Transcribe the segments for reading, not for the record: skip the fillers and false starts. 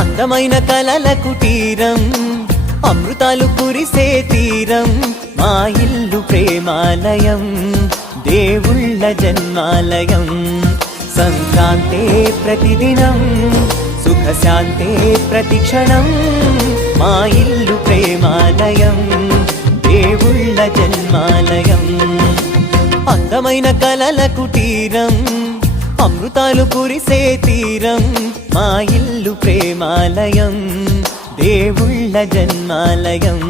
అందమైన కలల కుటీరం, అమృతాలు కురిసే తీరం, మా ఇల్లు ప్రేమాలయం, దేవుళ్ళ జన్మాలయం. సంక్రాంతే ప్రతిదినం, సుఖశాంతే ప్రతిక్షణం, మా ఇల్లు ప్రేమాలయం, దేవుళ్ళ జన్మాలయం. అందమైన కలల కుటీరం, అమృతాలు కురిసే తీరం, మా ఇల్లు ప్రేమాలయం, దేవుళ్ళ జన్మాలయం.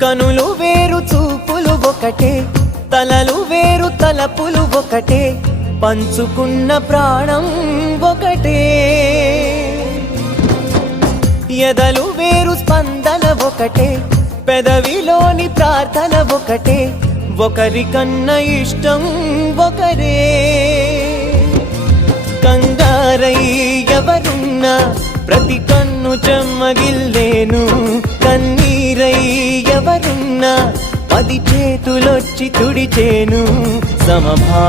కనులు వేరు చూపులు ఒకటే, తలలు వేరు తలపులు ఒకటే, పంచుకున్న ప్రాణం ఒకటే. ఎదలు వేరు స్పందన ఒకటే, పెదవిలోని ప్రార్థన ఒకటే, ఒకరికన్నా ఇష్టం ఒకరే. కంగారై ఎవరున్నా ప్రతి కన్ను చెమ్మగిల్లేను, కన్నీరై ఎవరున్నా 10 చేతులొచ్చి తుడిచేను. సమభా